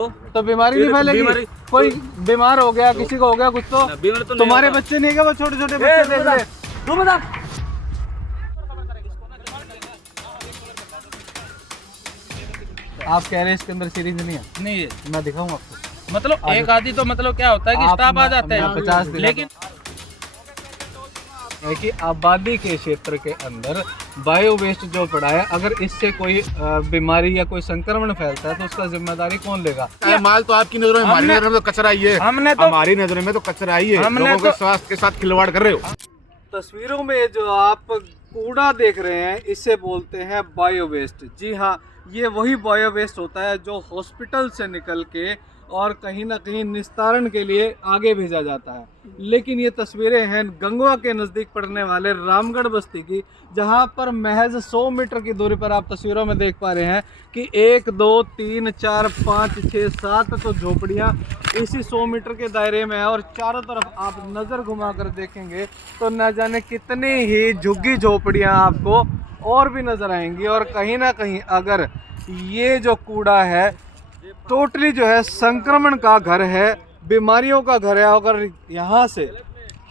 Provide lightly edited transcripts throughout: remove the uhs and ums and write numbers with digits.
तो बीमारी नहीं फैलेगी। कोई बीमार हो गया, किसी को हो गया कुछ तो तुम्हारे बच्चे नहीं है, वो छोटे छोटे बच्चे देख रहे। आप कह रहे हैं इसके अंदर सीरीज नहीं है? नहीं है, मैं दिखाऊं आपको। मतलब एक आधी तो मतलब क्या होता है कि स्टाफ आ जाते हैं 50 दिन लेकिन है कि आबादी के क्षेत्र के अंदर बायो वेस्ट जो पड़ा है, अगर इससे कोई बीमारी या कोई संक्रमण फैलता है तो उसका जिम्मेदारी कौन लेगा? माल तो आपकी नजरों में, हमारी नजरों में तो कचरा ही है। हमारी नजरों में तो कचरा ही है। लोगों के स्वास्थ्य के साथ खिलवाड़ कर रहे हो। तस्वीरों में जो आप कूड़ा देख रहे हैं इसे बोलते हैं बायो वेस्ट। जी हाँ, ये वही बायो वेस्ट होता है जो हॉस्पिटल से निकल के और कहीं ना कहीं निस्तारण के लिए आगे भेजा जाता है। लेकिन ये तस्वीरें हैं गंगवा के नज़दीक पड़ने वाले रामगढ़ बस्ती की, जहां पर महज 100 मीटर की दूरी पर आप तस्वीरों में देख पा रहे हैं कि 1 2 3 4 5 6 7 तो झोपड़ियां इसी 100 मीटर के दायरे में है। और चारों तरफ आप नज़र घुमा कर देखेंगे तो न जाने कितनी ही झुग्गी झोपड़ियां आपको और भी नज़र आएंगी। और कहीं ना कहीं अगर ये जो कूड़ा है टोटली जो है संक्रमण का घर है, बीमारियों का घर है। अगर यहाँ से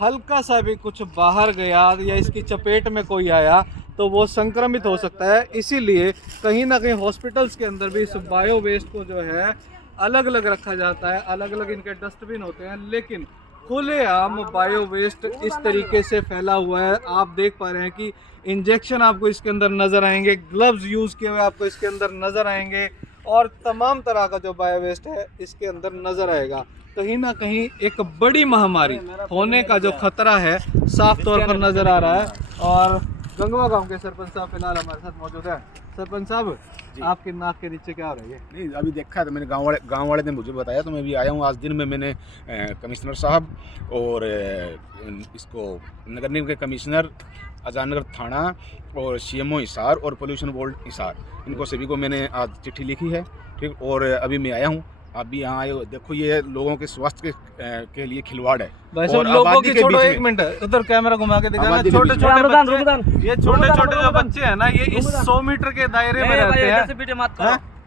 हल्का सा भी कुछ बाहर गया या इसकी चपेट में कोई आया तो वो संक्रमित हो सकता है। इसीलिए कहीं ना कहीं हॉस्पिटल्स के अंदर भी इस बायो वेस्ट को जो है अलग अलग रखा जाता है, अलग अलग इनके डस्टबिन होते हैं। लेकिन खुलेआम बायो वेस्ट इस तरीके से फैला हुआ है। आप देख पा रहे हैं कि इंजेक्शन आपको इसके अंदर नज़र आएंगे, ग्लव्स यूज़ किए हुए आपको इसके अंदर नज़र आएंगे और तमाम तरह का जो बायो वेस्ट है इसके अंदर नज़र आएगा। कहीं ना कहीं एक बड़ी महामारी होने का जो खतरा है साफ तौर पर नज़र आ रहा है। और गंगवा गांव के सरपंच साहब फिलहाल हमारे साथ मौजूद है। सरपंच साहब, आपकी नाक के नीचे क्या हो रही है? नहीं, अभी देखा तो मैंने गांव वाले ने मुझे बताया, तो मैं भी आया हूँ। आज दिन में मैंने कमिश्नर साहब और इसको नगर निगम के कमिश्नर, अजानगर थाना और CMO हिसार और पोल्यूशन बोर्ड हिसार, इनको सभी को मैंने आज चिट्ठी लिखी है। ठीक, और अभी मैं आया हूँ, आप भी यहाँ आए हो। देखो ये लोगों के स्वास्थ्य के लिए खिलवाड़ है। वैसे लोगों की छोड़ो, एक मिनट उधर कैमरा घुमा के दिखाना। छोटे छोटे बच्चे, ये छोटे छोटे जो बच्चे हैं ना, ये इस 100 मीटर के दायरे में रहते हैं।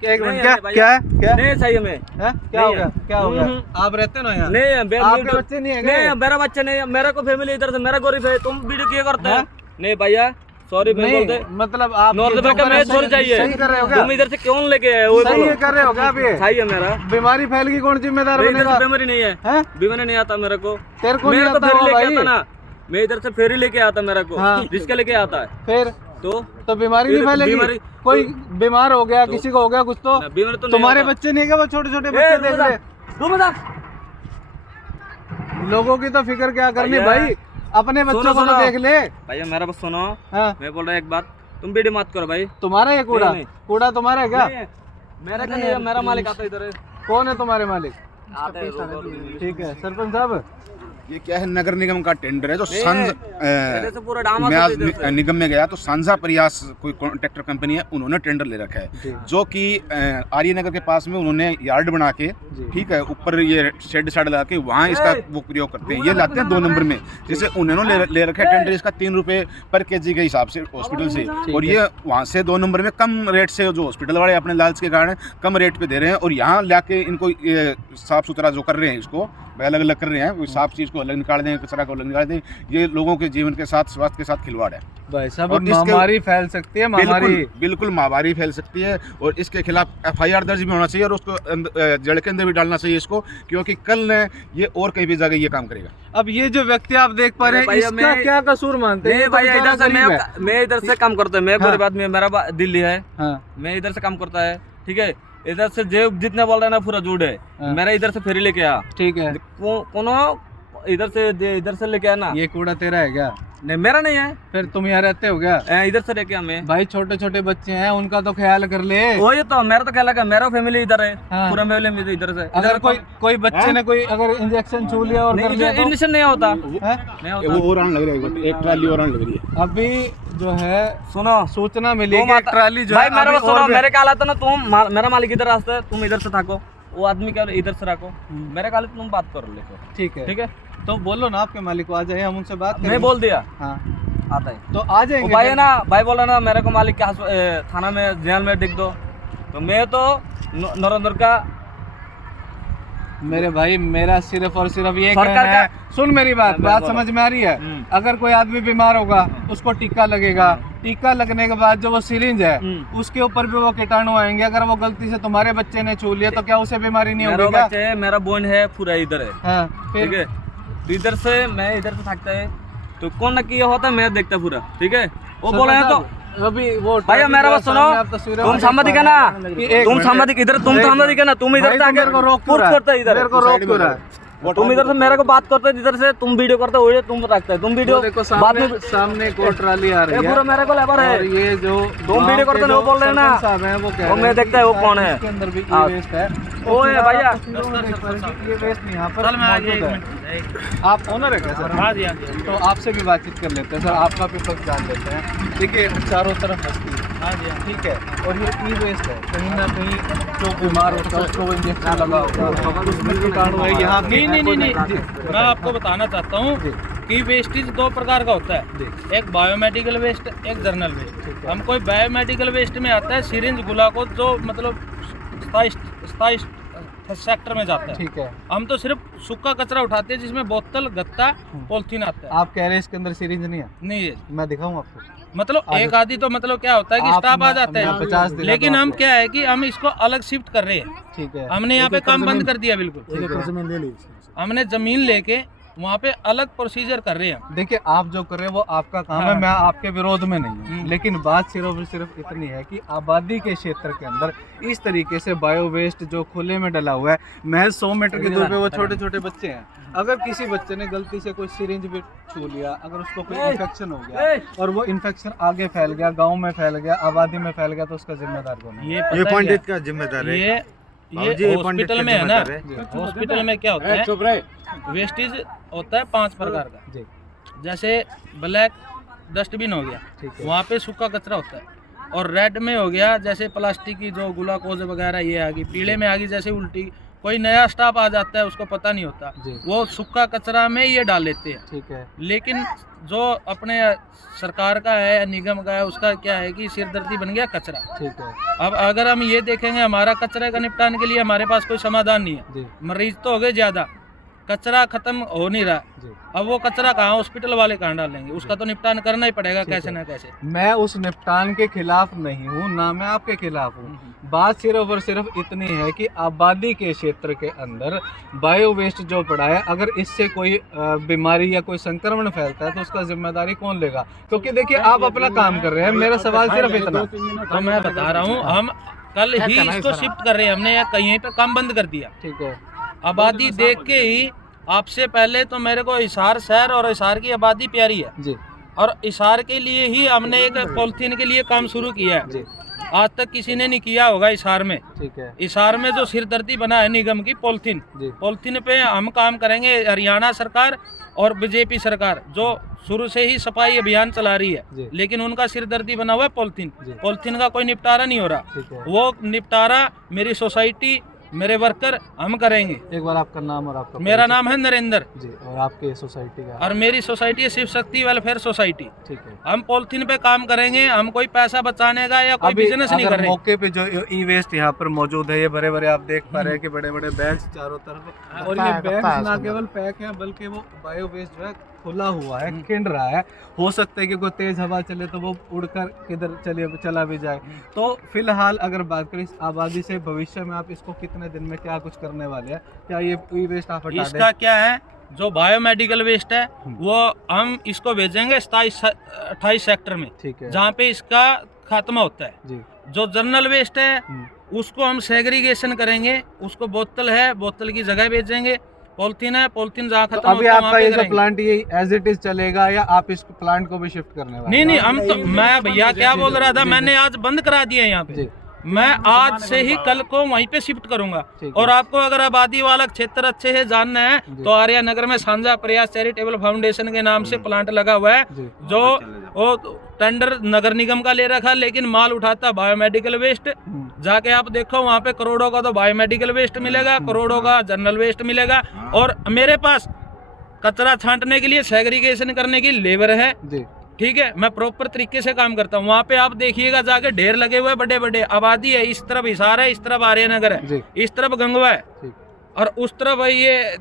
एक मिनट, क्या है क्या नहीं सही में है? क्या हो गया? क्या हो गया? आप रहते हो ना यहाँ? नहीं, आपके बच्चे नहीं है? नहीं, मेरा बच्चा नहीं है। मेरा को फैमिली इधर से, मेरा गरीब है। तुम वीडियो क्या करते हैं? नहीं भैया, सॉरी मैं बोलते, मतलब आप मैं छोड़ चाहिए। सही कर रहे हो क्या? तुम इधर से क्यों लेके आए? वो सही कर रहे हो क्या? आप ये सही है मेरा। बीमारी फैल गई, कौन जिम्मेदार बनेगा? बीमारी नहीं है, बीमारी नहीं आता मेरे को। तेरे को नहीं मेरे को आता फेरी लेके भाई? आता ना, मैं इधर से फेरी लेके आता मेरे को। जिसके लेके आता है फिर तो बीमारी नहीं फैलेगी। कोई बीमार हो गया, किसी को हो गया कुछ तो तुम्हारे बच्चे नहीं है? वो छोटे छोटे बच्चे देख रहे। लोगों की तो फिक्र क्या करनी भाई, अपने बच्चों को तो देख ले। भैया मेरा बस सुनो, मैं बोल रहा एक बात, तुम वीडियो मत करो भाई। तुम्हारा ये कूड़ा कूड़ा तुम्हारा है क्या? मेरा का नहीं है, मेरा मालिक आता इधर है। कौन है तुम्हारे मालिक? ठीक है सरपंच साहब, ये क्या है, नगर निगम का टेंडर है जो मैं आज निगम में गया तो सांझा प्रयास कोई कॉन्ट्रैक्टर कंपनी है, उन्होंने टेंडर ले रखा है, जो कि आर्य नगर के पास में उन्होंने यार्ड बना के, ठीक है, ऊपर ये शेड लगा के वहाँ इसका वो प्रयोग करते हैं। ये लाते हैं 2 नंबर में, जैसे उन्होंने ले रखा है टेंडर इसका 3 रुपये पर kg के हिसाब से हॉस्पिटल से, और ये वहाँ से 2 नंबर में कम रेट से, जो हॉस्पिटल वाले अपने लालच के कारण कम रेट पे दे रहे हैं, और यहाँ लाके इनको साफ सुथरा जो कर रहे हैं, इसको अलग अलग कर रहे हैं, कोई साफ चीज को अलग निकाल दें, कचरा को अलग निकाल दें। ये लोगों के जीवन के साथ, स्वास्थ्य के साथ खिलवाड़ है भाई साहब। महामारी फैल सकती है, बिल्कुल महामारी फैल सकती है, और इसके खिलाफ FIR दर्ज भी होना चाहिए, और उसको जड़ के अंदर भी डालना चाहिए इसको, क्योंकि कल न ये और कहीं भी जगह ये काम करेगा। अब ये जो व्यक्ति आप देख पा रहे हैं, इसका क्या कसूर मानते हैं? मैं इधर से काम करता है, मैं गरीब आदमी, मेरा दिल्ली है, मैं इधर से काम करता है, ठीक है। इधर से जो जितने बोल रहे हैं ना पूरा झूठ है। मेरा इधर से फेरी लेके आ, ठीक है, कोनो इधर से लेके आना। ये कूड़ा तेरा है क्या? नहीं, मेरा नहीं है। फिर तुम यहाँ रहते हो क्या? इधर से लेके हमें भाई, छोटे छोटे बच्चे हैं, उनका तो ख्याल कर ले। वही तो मेरा तो ख्याल है, मेरा फैमिली इधर है, पूरा फैमिली में इधर से। अगर कोई बच्चे ने कोई अगर इंजेक्शन छू लिया और इंजेक्शन नहीं होता, वो और आने लग रहा है, एक ट्राली और आने लग रही है। अभी जो है सुनो, सूचना मिली है ट्राली जो भाई, मेरा सुनो, मेरे ख्याल आता ना, तुम मेरा मालिक इधर रास्ता है, तुम इधर से थाको, वो आदमी क्या इधर से रखो, मेरे ख्याल तुम बात करो लेकर। ठीक है, ठीक है, तो बोलो ना आपके मालिक को आ जाए, हम उनसे बात करें। मैं बोल दिया, हाँ आता है तो आ जाएंगे। भाई है ना, भाई बोला ना मेरे को मालिक के थाना में जेल में दिख दो, तो मैं तो नरेंद्र का मेरे भाई मेरा सिर्फ और सिर्फ ये सरकार कहना है, का- सुन मेरी बात समझ में आ रही है। अगर कोई आदमी बीमार होगा उसको टीका लगेगा, टीका लगने के बाद जो वो सिरिंज है उसके ऊपर भी वो कीटाणु आएंगे। अगर वो गलती से तुम्हारे बच्चे ने छू लिया तो क्या उसे बीमारी नहीं मेरा होगी क्या? बच्चे है, मेरा बोन है पूरा इधर है, हाँ, ठीक फिर है। तो इधर से मैं इधर से थकता है तो कौन ना किया होता है मैं देखता पूरा, ठीक है। वो बोला है तो अभी वो भैया मेरा बात सुनो, तुम सांबादिक है ना, तुम सांबादिक इधर, तुम सांबादिक है ना, तुम इधर से आके रोक करते इधर, मेरे को रोक क्यों रहा है? तुम इधर से मेरे को बात करते इधर से, तुम वीडियो करते हो, तुम रखते तुम वीडियो देखो बाद में सामने कोर्ट ट्राली आ रही है, पूरा मेरे को लेबर है। और ये जो तुम वीडियो करते हो वो बोल रहे हैं ना, साहब हैं वो कह वो रहे मैं हैं देखता है वो कौन है, इसके अंदर भी हाँ। वेस्ट है। वो है भैया, ये वेस्ट यहाँ पर मौजूद है। आप ओनर है क्या सर? हाँ जी, हाँ जी, तो आपसे भी बातचीत कर लेते हैं सर, आपका भी पक्ष जान लेते हैं। देखिए चारों तरफ बस्ती है, हाँ जी, हाँ जी। ठीक है, और ये ई वेस्ट है, कहीं ना कहीं जो बीमार होता है उसको इंजेक्शन लगा होगा, उसमें कीटाणु है यहाँ। नहीं, मैं आपको बताना चाहता हूँ कि वेस्टेज दो प्रकार का होता है, एक बायोमेडिकल वेस्ट, एक जर्नल वेस्ट। हम कोई बायोमेडिकल वेस्ट में आता है सिरिंज ग्लूकोज जो मतलब स्थायी सेक्टर में जाता है, ठीक है। हम तो सिर्फ सूखा कचरा उठाते हैं जिसमें बोतल, गत्ता, पॉलिथीन आता है। आप कह रहे हैं इसके अंदर सिरिंज नहीं है? नहीं है, मैं दिखाऊं आपको? मतलब एक आदि तो मतलब क्या होता है कि आप स्टाफ आ मैं- जाता मैं 50 है, दिला लेकिन दूं हम आपको। क्या है कि हम इसको अलग शिफ्ट कर रहे हैं। ठीक है, हमने यहाँ पे काम बंद कर दिया बिल्कुल, ठीक है। हमने जमीन लेके वहाँ पे अलग प्रोसीजर कर रहे हैं। देखिए आप जो कर रहे हैं वो आपका काम है, मैं आपके विरोध में नहीं हूँ, लेकिन बात सिर्फ और सिर्फ इतनी है कि आबादी के क्षेत्र के अंदर इस तरीके से बायो वेस्ट जो खुले में डला हुआ है, महज 100 मीटर की दूरी पे वो छोटे छोटे बच्चे हैं। अगर किसी बच्चे ने गलती से कोई सिरिंज भी छू लिया, अगर उसको कोई इन्फेक्शन हो गया और वो इन्फेक्शन आगे फैल गया, गाँव में फैल गया, आबादी में फैल गया, तो उसका जिम्मेदार कौन है? ये पंडित का जिम्मेदार है। ये हॉस्पिटल में है ना, हॉस्पिटल में क्या होता है, वेस्टेज होता है 5 प्रकार का। जी, जैसे ब्लैक डस्टबिन हो गया, ठीक है। वहाँ पे सूखा कचरा होता है, और रेड में हो गया जैसे प्लास्टिक की जो ग्लूकोज वगैरह ये आ गई, पीले में आ गई जैसे उल्टी, कोई नया स्टाफ आ जाता है उसको पता नहीं होता, जी। वो सूखा कचरा में ये डाल लेते हैं। ठीक है, लेकिन जो अपने सरकार का है या निगम का है उसका क्या है कि सिरदर्दी बन गया कचरा। ठीक है। अब अगर हम ये देखेंगे हमारा कचरे का निपटान के लिए हमारे पास कोई समाधान नहीं है, जी, मरीज तो हो गए ज़्यादा, कचरा खत्म हो नहीं रहा। जी। अब वो कचरा कहाँ हॉस्पिटल वाले कहाँ डालेंगे, उसका तो निपटान करना ही पड़ेगा कैसे ना कैसे। मैं उस निपटान के खिलाफ नहीं हूँ, ना मैं आपके खिलाफ हूँ। बात सिर्फ और सिर्फ इतनी है कि आबादी के क्षेत्र के अंदर बायो वेस्ट जो पड़ा है, अगर इससे कोई बीमारी या कोई संक्रमण फैलता है तो उसका जिम्मेदारी कौन लेगा? क्योंकि देखिए आप अपना काम कर रहे हैं, मेरा सवाल सिर्फ इतना। तो मैं बता रहा हूँ, हम कल ही इसको शिफ्ट कर रहे हैं, हमने कहीं पे काम बंद कर दिया। ठीक है, आबादी देख के ही, आपसे पहले तो मेरे को हिसार शहर और हिसार की आबादी प्यारी है, जी, और हिसार के लिए ही हमने एक पॉलिथीन के लिए काम शुरू किया है। जी, आज तक किसी ने नहीं किया होगा हिसार में। ठीक है, हिसार में जो सिरदर्दी बना है निगम की पॉलिथीन, जी, पॉलिथीन पे हम काम करेंगे। हरियाणा सरकार और बीजेपी सरकार जो शुरू से ही सफाई अभियान चला रही है, जी। लेकिन उनका सिरदर्दी बना हुआ है पॉलिथीन। जी। पॉलिथीन का कोई निपटारा नहीं हो रहा। ठीक है। वो निपटारा मेरी सोसाइटी, मेरे वर्कर हम करेंगे। एक बार आपका नाम और आपका मेरा नाम है नरेंद्र, जी, और आपके सोसाइटी का? और मेरी सोसाइटी है शिव शक्ति वेलफेयर सोसाइटी। ठीक है। हम पॉलिथीन पे काम करेंगे, हम कोई पैसा बचाने का या कोई बिजनेस नहीं कर रहे। मौके पे जो ई वेस्ट यहाँ पर मौजूद है, ये बड़े बड़े आप देख पा रहे हैं कि बड़े बड़े बैग्स चारों तरफ, और ये बैग्स ना केवल पैक है बल्कि वो बायो वेस्ट जो है खुला हुआ है, खिंड रहा है। हो सकता है कि कोई तेज हवा चले तो वो उड़कर किधर चला भी जाए। तो फिलहाल अगर बात करें इस आबादी से, भविष्य में आप इसको कितने दिन में क्या कुछ करने वाले हैं? क्या ये ई वेस्ट आप हटा दें? इसका क्या है, जो बायोमेडिकल वेस्ट है वो हम इसको भेजेंगे 28 सेक्टर में, ठीक है, जहाँ पे इसका खात्मा होता है। जी, जो जर्नल वेस्ट है उसको हम सेग्रीगेशन करेंगे, उसको बोतल है बोतल की जगह भेजेंगे, पॉलिथीन है पॉलिथीन जहाँ तो खत्म अभी होता है आपका वहाँ पे ये जो करेंगे। प्लांट ये एज इट इज चलेगा या आप इस प्लांट को भी शिफ्ट करने वाले हैं? नहीं, हम तो, मैं भैया क्या बोल रहा था, मैंने आज बंद करा दिया यहाँ पे। जी, मैं आज से ही कल को वहीं पे शिफ्ट करूंगा। ठीक है। और आपको अगर आबादी वाला क्षेत्र अच्छे से जानना है तो आर्या नगर में साझा प्रयास चैरिटेबल फाउंडेशन के नाम से प्लांट लगा हुआ है, जी, जो वो टेंडर नगर निगम का ले रखा, लेकिन माल उठाता बायोमेडिकल वेस्ट। जाके आप देखो वहाँ पे करोड़ों का तो बायोमेडिकल वेस्ट मिलेगा, करोड़ों का जर्नल वेस्ट मिलेगा, और मेरे पास कचरा छांटने के लिए सेग्रीगेशन करने की लेबर है। जी, ठीक है, मैं प्रॉपर तरीके से काम करता हूँ। वहाँ पे आप देखिएगा जाके ढेर लगे हुए बड़े बड़े, आबादी है, इस तरफ हिसार है, इस तरफ आर्यनगर जी। है, इस तरफ गंगवा है। ठीक। और उस तरफ भाई ये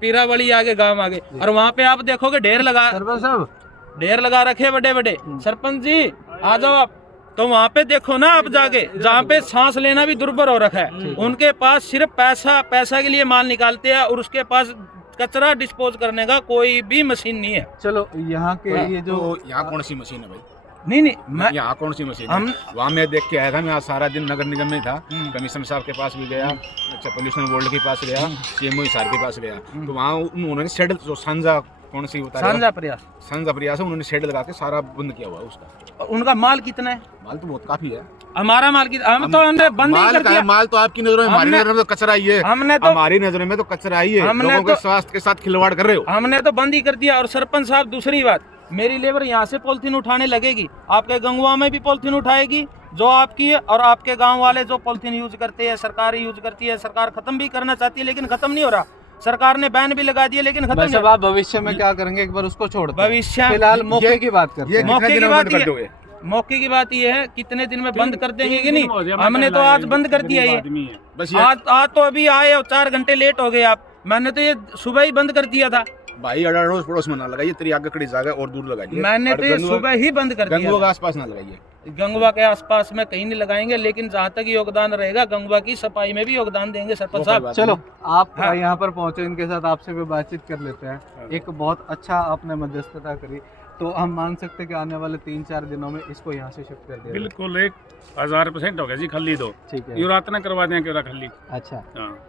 पीरावली आगे गांव आगे, और वहाँ पे आप देखोगे ढेर लगा रखे बड़े बड़े। सरपंच जी आ जाओ आप, तो वहाँ पे देखो ना आप जाके, जहाँ पे सांस लेना भी दुर्भर हो रखा है। उनके पास सिर्फ पैसा के लिए माल निकालते हैं, और उसके पास कचरा डिस्पोज करने का कोई भी मशीन नहीं है। चलो यहाँ के ये जो तो यहाँ कौन सी मशीन है भाई? नहीं मैं यहाँ कौन सी मशीन है? वहाँ मैं देख के आया था, मैं आज सारा दिन नगर निगम में था, कमिश्नर साहब के पास भी गया, अच्छा पोल्यूशन बोर्ड के पास गया, CMO हिसार के पास गया, तो वहाँ उन्होंने शेड जो सांझा कौन सी होता है, सांझा प्रयास है, उन्होंने शेड लगा के सारा बंद किया हुआ है उसका। उनका माल कितना है? माल तो बहुत काफी है। हमारा माल हम तो हमने बंद ही कर दिया। माल तो आपकी नजरों में, हमारी नजरों में तो कचरा ही है। हमने तो हमारी नजरों में तो कचरा ही है। लोगों के स्वास्थ्य के साथ खिलवाड़ कर रहे हो। हमने तो बंद ही कर दिया। और सरपंच साहब दूसरी बात, मेरी लेबर यहाँ से पॉलिथीन उठाने लगेगी, आपके गंगवा में भी पॉलिथीन उठाएगी जो आपकी है, और आपके गांव वाले जो पॉलिथीन यूज करते हैं, सरकार यूज करती है। सरकार खत्म भी करना चाहती है लेकिन खत्म नहीं हो रहा। सरकार ने बैन भी लगा दिया लेकिन खत्म नहीं। आप भविष्य में क्या करेंगे एक बार उसको छोड़ दो। भविष्य फिलहाल मौके की बात करते हैं। मौके की बात ये है, कितने दिन में बंद कर देंगे कि नहीं? हमने तो आज बंद कर दिया ये, आज तो अभी आए और 4 घंटे लेट हो गए आप। मैंने तो ये सुबह ही बंद कर दिया था भाई। अड़ोस पड़ोस में ना लगाइए, तेरी आगे खड़ी जगह और दूर लगाइए। मैंने तो ये सुबह ही बंद कर दिया। गंगवा के आसपास ना लगाइए। गंगवा के आसपास में कहीं नहीं लगाएंगे, लेकिन जहाँ तक योगदान रहेगा गंगवा की सफाई में भी योगदान देंगे सरपंच साहब। चलो आप यहाँ पर पहुँचे, इनके साथ आपसे भी बातचीत कर लेते हैं। एक बहुत अच्छा आपने मध्यस्थता करी, तो हम मान सकते हैं कि आने वाले 3-4 दिनों में इसको यहाँ से शिफ्ट कर दिया। बिल्कुल 1000% हो गया जी। खल्ली दो ठीक है, ये रात ना करवा दें क्यों खल्ली। अच्छा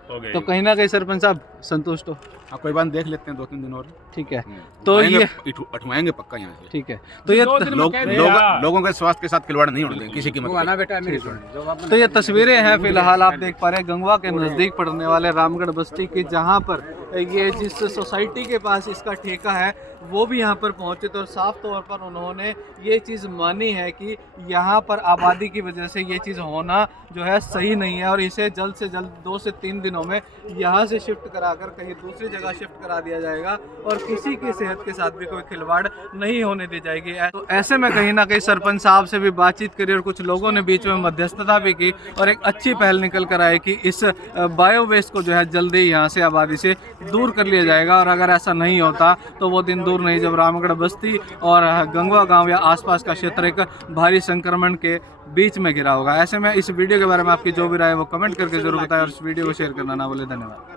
हो गए। तो कहीं ना कहीं सरपंच साहब संतुष्ट हो? हाँ, कोई बात देख लेते हैं 2-3 दिन और। ठीक है, तो ये उठवाएंगे पक्का यहाँ से। ठीक है, तो ये लोगों के स्वास्थ्य के साथ खिलवाड़ नहीं होने देंगे किसी की मत। तो ये तस्वीरें हैं फिलहाल आप देख पा रहे हैं गंगवा के नज़दीक पड़ने वाले रामगढ़ बस्ती की, जहाँ पर ये जिस सोसाइटी के पास इसका ठेका है वो भी यहाँ पर पहुँचे, तो साफ तौर पर उन्होंने ये चीज़ मानी है कि यहाँ पर आबादी की वजह से ये चीज़ होना जो है सही नहीं है, और इसे जल्द से जल्द 2 से 3 दिनों में यहाँ से शिफ्ट कराकर कहीं दूसरी जगह शिफ्ट करा दिया जाएगा, और किसी की सेहत के साथ भी कोई खिलवाड़ नहीं होने दी जाएगी। तो ऐसे में कहीं ना कहीं सरपंच साहब से भी बातचीत करी और कुछ लोगों ने बीच में मध्यस्थता भी की, और एक अच्छी पहल निकल कर आई कि इस बायो वेस्ट को जो है जल्दी यहाँ से आबादी से दूर कर लिया जाएगा। और अगर ऐसा नहीं होता तो वो दिन दूर नहीं जब रामगढ़ बस्ती और गंगवा गांव या आसपास का क्षेत्र एक भारी संक्रमण के बीच में घिरा होगा। ऐसे में इस वीडियो के बारे में आपकी जो भी राय है वो कमेंट करके जरूर बताएं, और इस वीडियो को शेयर करना ना भूलें। धन्यवाद।